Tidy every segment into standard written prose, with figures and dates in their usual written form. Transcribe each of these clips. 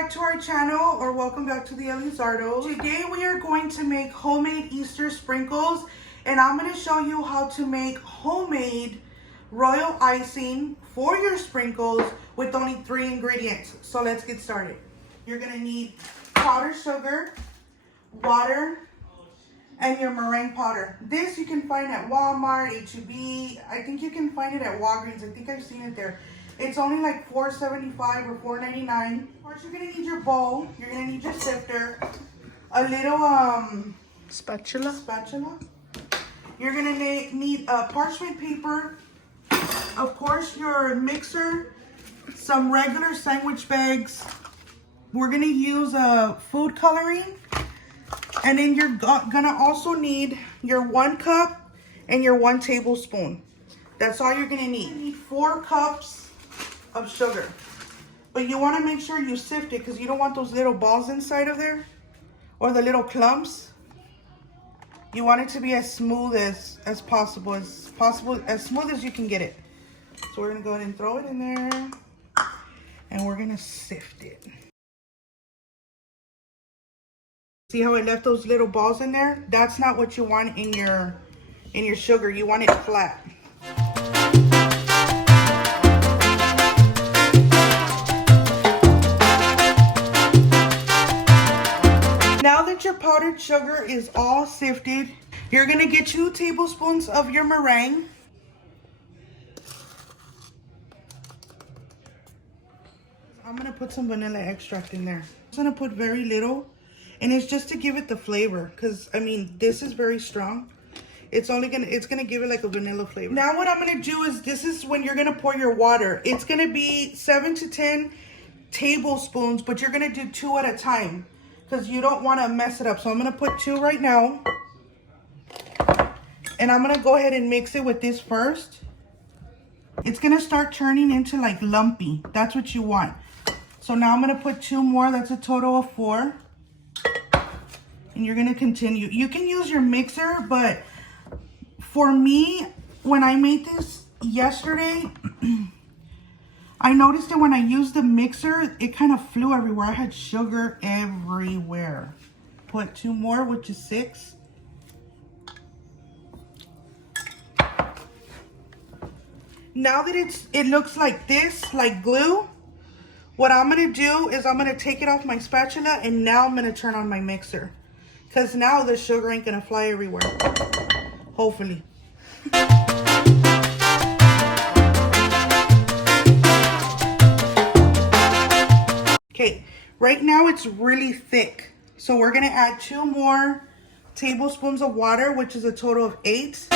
back to our channel, or welcome back to the Elizardos. Today we are going to make homemade Easter sprinkles, and I'm going to show you how to make homemade royal icing for your sprinkles with only 3 ingredients. So let's get started. You're going to need powdered sugar, water, and your meringue powder. This you can find at Walmart, H-E-B. I think you can find it at Walgreens. I think I've seen it there. It's only like $4.75 or $4.99. Of course, you're gonna need your bowl. You're gonna need your sifter, a little spatula. You're gonna need parchment paper. Of course, your mixer, some regular sandwich bags. We're gonna use food coloring, and then you're gonna also need your 1 cup and your 1 tablespoon. That's all you're gonna need. You need 4 cups of sugar, but you want to make sure you sift it because you don't want those little balls inside of there or the little clumps. You want it to be as smooth as possible, as smooth as you can get it. So we're gonna go ahead and throw it in there, and we're gonna sift it. See how it left those little balls in there? That's not what you want in your sugar. You want it flat. Now that your powdered sugar is all sifted, you're gonna get 2 tablespoons of your meringue. I'm gonna put some vanilla extract in there. I'm gonna put very little, and it's just to give it the flavor, because I mean this is very strong. It's gonna give it like a vanilla flavor. Now what I'm gonna do is, this is when you're gonna pour your water. It's gonna be 7 to 10 tablespoons, but you're gonna do 2 at a time, because you don't want to mess it up. So I'm going to put 2 right now. And I'm going to go ahead and mix it with this first. It's going to start turning into like lumpy. That's what you want. So now I'm going to put 2 more. That's a total of 4. And you're going to continue. You can use your mixer, but for me, when I made this yesterday, I noticed that when I used the mixer, it kind of flew everywhere. I had sugar everywhere. Put 2 more, which is 6. Now that it looks like this, like glue, what I'm gonna do is I'm gonna take it off my spatula, and now I'm gonna turn on my mixer, because now the sugar ain't gonna fly everywhere, hopefully. Okay, right now it's really thick. So we're gonna add 2 more tablespoons of water, which is a total of 8.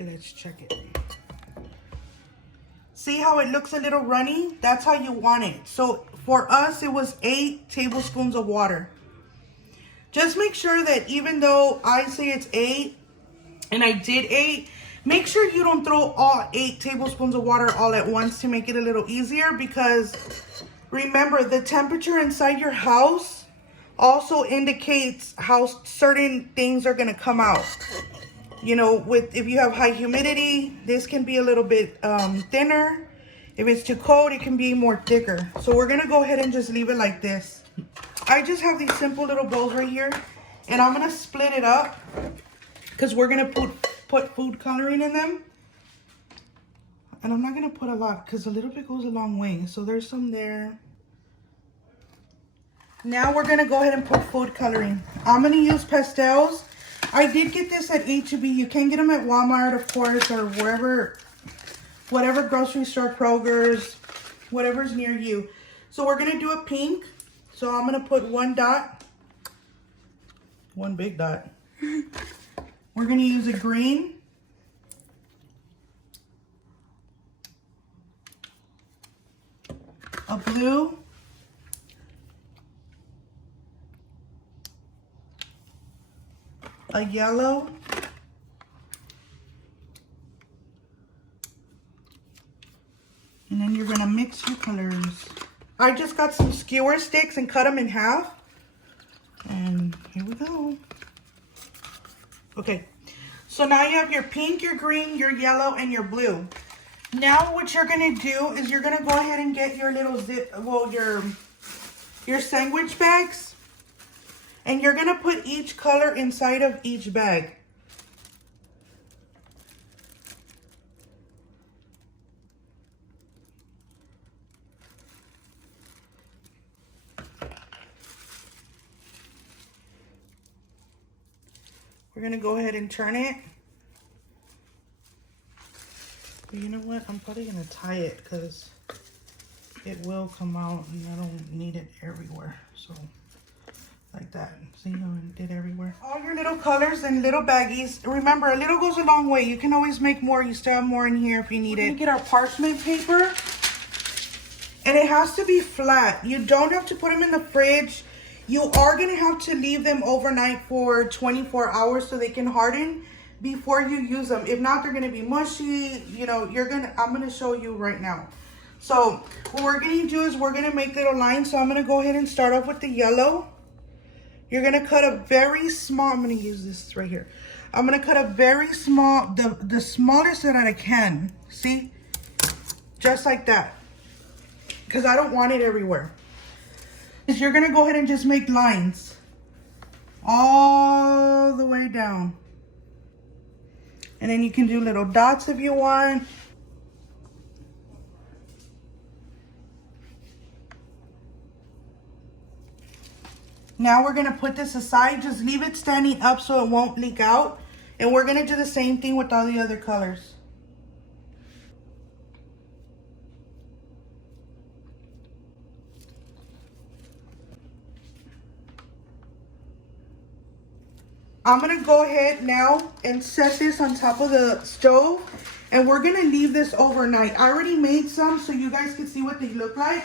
Let's check it. See how it looks a little runny? That's how you want it. So for us, it was 8 tablespoons of water. Just make sure that even though I say it's 8, and I did 8, make sure you don't throw all 8 tablespoons of water all at once to make it a little easier, because remember, the temperature inside your house also indicates how certain things are gonna come out. You know, if you have high humidity, this can be a little bit thinner. If it's too cold, it can be more thicker. So we're gonna go ahead and just leave it like this. I just have these simple little bowls right here, and I'm gonna split it up because we're gonna put food coloring in them. And I'm not gonna put a lot because a little bit goes a long way. So there's some there. Now we're gonna go ahead and put food coloring. I'm gonna use pastels. I did get this at H-E-B. You can get them at Walmart, of course, or whatever grocery store, Kroger's, whatever's near you. So we're gonna do a pink. So I'm gonna put 1 dot, 1 big dot. We're gonna use a green. A blue. A yellow. And then you're gonna mix your colors. I just got some skewer sticks and cut them in half. And here we go. Okay, so now you have your pink, your green, your yellow, and your blue. Now what you're gonna do is you're gonna go ahead and get your little your sandwich bags, and you're gonna put each color inside of each bag. We're gonna go ahead and turn it. You know what? I'm probably gonna tie it because it will come out and I don't need it everywhere. So like that. See how it did everywhere? All your little colors and little baggies. Remember, a little goes a long way. You can always make more. You still have more in here if you need it. Get our parchment paper. And it has to be flat. You don't have to put them in the fridge. You are gonna have to leave them overnight for 24 hours so they can harden before you use them. If not, they're gonna be mushy. You know, I'm gonna show you right now. So what we're gonna do is we're gonna make little lines. So I'm gonna go ahead and start off with the yellow. You're gonna cut a very small, I'm gonna use this right here. I'm gonna cut a very small, the smallest that I can, see? Just like that, because I don't want it everywhere. Is you're gonna go ahead and just make lines all the way down. And then you can do little dots if you want. Now we're gonna put this aside. Just leave it standing up so it won't leak out. And we're gonna do the same thing with all the other colors. I'm gonna go ahead now and set this on top of the stove, and we're gonna leave this overnight. I already made some so you guys can see what they look like.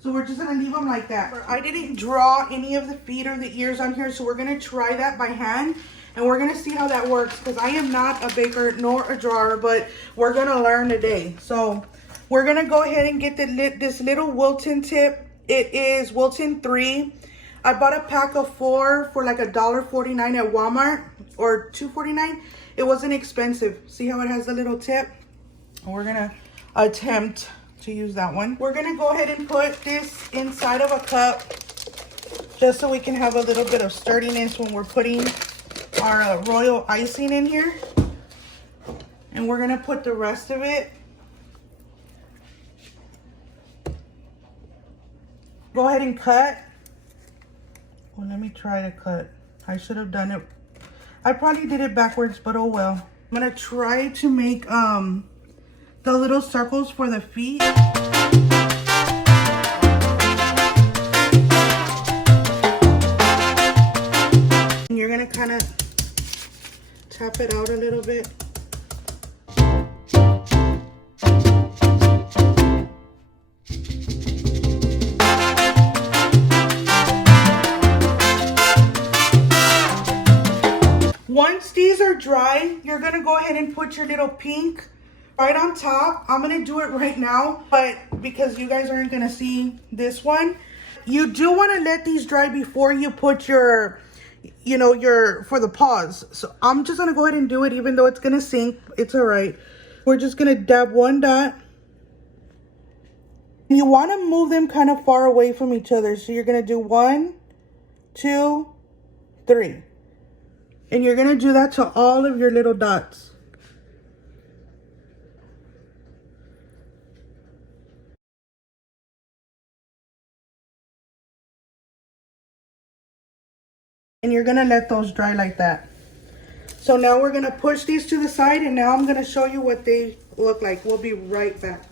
So we're just gonna leave them like that. I didn't draw any of the feet or the ears on here, so we're gonna try that by hand, and we're gonna see how that works, because I am not a baker nor a drawer, but we're gonna learn today. So we're gonna go ahead and get this little Wilton tip. It is Wilton 3. I bought a pack of 4 for like $1.49 at Walmart, or $2.49. It wasn't expensive. See how it has the little tip? We're gonna attempt to use that one. We're gonna go ahead and put this inside of a cup just so we can have a little bit of sturdiness when we're putting our royal icing in here. And we're gonna put the rest of it. Go ahead and cut. Well, let me try to cut. I should have done it. I probably did it backwards, but oh well. I'm gonna try to make the little circles for the feet. And you're gonna kind of tap it out a little bit. Once these are dry, you're gonna go ahead and put your little pink right on top. I'm gonna do it right now, but because you guys aren't gonna see this one, you do wanna let these dry before you put your, for the paws. So I'm just gonna go ahead and do it, even though it's gonna sink, it's all right. We're just gonna dab one dot. You wanna move them kind of far away from each other. So you're gonna do 1, 2, 3. And you're gonna do that to all of your little dots. And you're gonna let those dry like that. So now we're gonna push these to the side, and now I'm gonna show you what they look like. We'll be right back.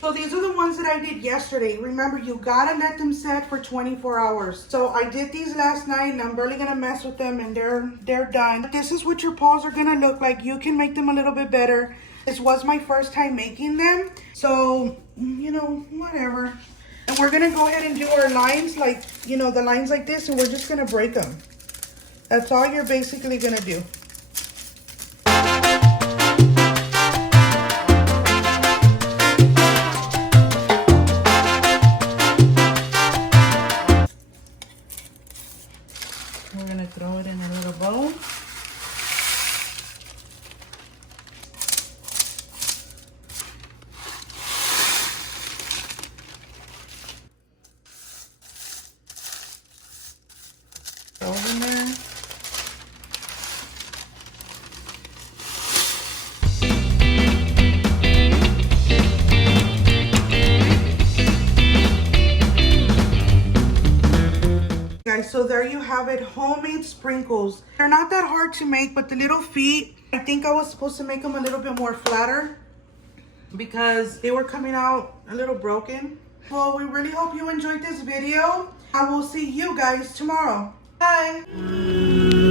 So these are the ones that I did yesterday. Remember, you gotta let them set for 24 hours. So I did these last night, and I'm barely gonna mess with them, and they're done. This is what your paws are gonna look like. You can make them a little bit better. This was my first time making them, so whatever. And we're gonna go ahead and do our lines, like the lines like this, and we're just gonna break them. That's all you're basically gonna do. We're gonna throw it in a little bowl. there you have it, homemade sprinkles. They're not that hard to make, but the little feet, I think I was supposed to make them a little bit more flatter because they were coming out a little broken. Well, we really hope you enjoyed this video. I will see you guys tomorrow. Bye.